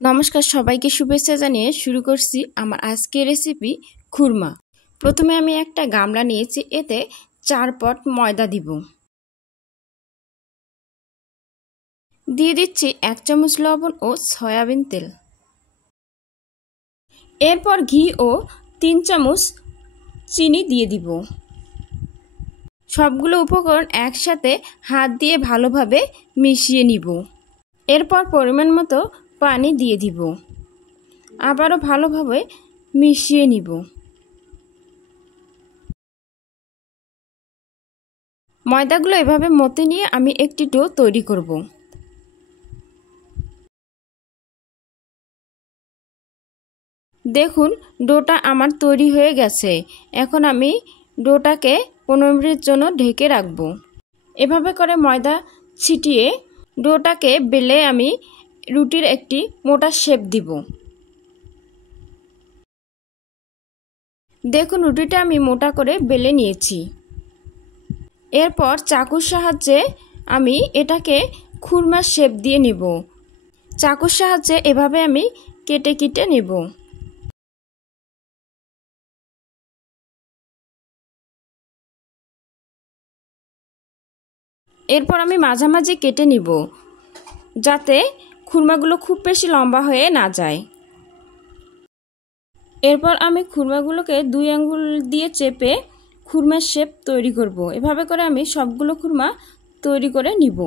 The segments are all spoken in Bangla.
নমস্কার, সবাইকে শুভেচ্ছা জানিয়ে শুরু করছি আমার আজকের রেসিপি খুরমা। প্রথমে আমি একটা গামলা নিয়েছি, এতে 4 পট ময়দা দিব। দিয়ে দিচ্ছি 1 চামচ লবণ ও সয়াবিন তেল। এরপর ঘি ও 3 চামচ চিনি দিয়ে দিব। সবগুলো উপকরণ একসাথে হাত দিয়ে ভালোভাবে মিশিয়ে নিব। এরপর পরিমাণ মতো পানি দিয়ে দিব। আবারও ভালোভাবে মিশিয়ে নিব। ময়দাগুলো এভাবে মতে নিয়ে আমি একটি ডো তৈরি করব। দেখুন, ডোটা আমার তৈরি হয়ে গেছে। এখন আমি ডোটাকে 15 মিনিটের জন্য ঢেকে রাখব। এভাবে করে ময়দা ছিটিয়ে ডোটাকে বেলে আমি রুটির একটি মোটা শেপ দিব। দেখুন, রুটিটা আমি মোটা করে বেলে নিয়েছি। এরপর চাকুর সাহায্যে আমি এটাকে খুরমার শেপ দিয়ে নেব। চাকুর সাহায্যে এভাবে আমি কেটে কেটে নেব। এরপর আমি মাঝামাঝি কেটে নিব, যাতে খুরমাগুলো খুব বেশি লম্বা হয়ে না যায়। এরপর আমি খুরমাগুলোকে 2 আঙ্গুল দিয়ে চেপে খুরমার শেপ তৈরি করব। এভাবে করে আমি সবগুলো খুরমা তৈরি করে নিব।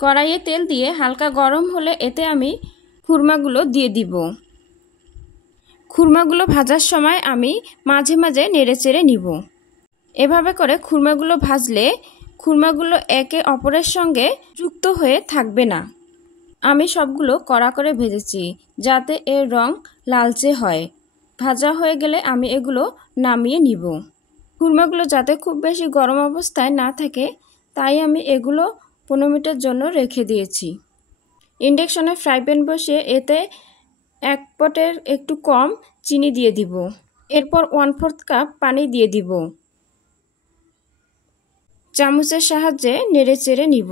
কড়াইয়ে তেল দিয়ে হালকা গরম হলে এতে আমি খুরমাগুলো দিয়ে দিব। খুরমাগুলো ভাজার সময় আমি মাঝে মাঝে নেড়েচেড়ে নিব। এভাবে করে খুরমাগুলো ভাজলে খুরমাগুলো একে অপরের সঙ্গে যুক্ত হয়ে থাকবে না। আমি সবগুলো কড়া করে ভেজেছি, যাতে এর রং লালচে হয়। ভাজা হয়ে গেলে আমি এগুলো নামিয়ে নিব। খুরমাগুলো যাতে খুব বেশি গরম অবস্থায় না থাকে, তাই আমি এগুলো 15 মিনিটের জন্য রেখে দিয়েছি। ইন্ডাকশনে ফ্রাই প্যান বসিয়ে এতে 1 পটের একটু কম চিনি দিয়ে দিব। এরপর 1/4 কাপ পানি দিয়ে দিব। চামচের সাহায্যে নেড়েচেড়ে নিব।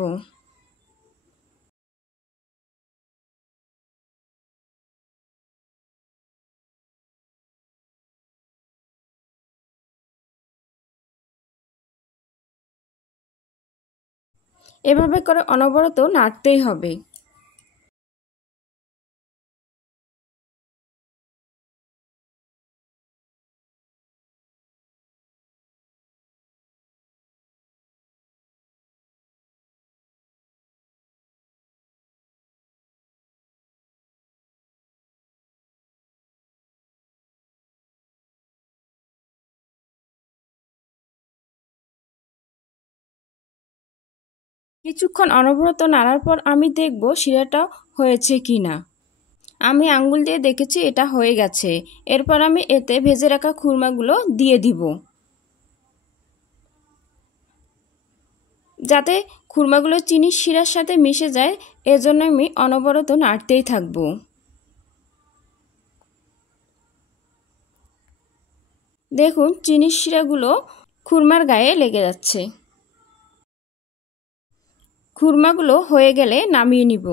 এভাবে করে অনবরত নাড়তেই হবে। কিছুক্ষণ অনবরত নাড়ার পর আমি দেখব শিরাটা হয়েছে কিনা। আমি আঙ্গুল দিয়ে দেখেছি এটা হয়ে গেছে। এরপর আমি এতে ভেজে রাখা খুরমাগুলো দিয়ে দিব। যাতে খুরমাগুলো চিনির শিরার সাথে মিশে যায়, এজন্য আমি অনবরত নাড়তেই থাকব। দেখুন, চিনির শিরাগুলো খুরমার গায়ে লেগে যাচ্ছে। খুরমাগুলো হয়ে গেলে নামিয়ে নিব।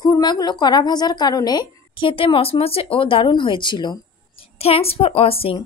খুরমাগুলো কড়া ভাজার কারণে খেতে মচমচে ও দারুণ হয়েছিল। Thanks for watching.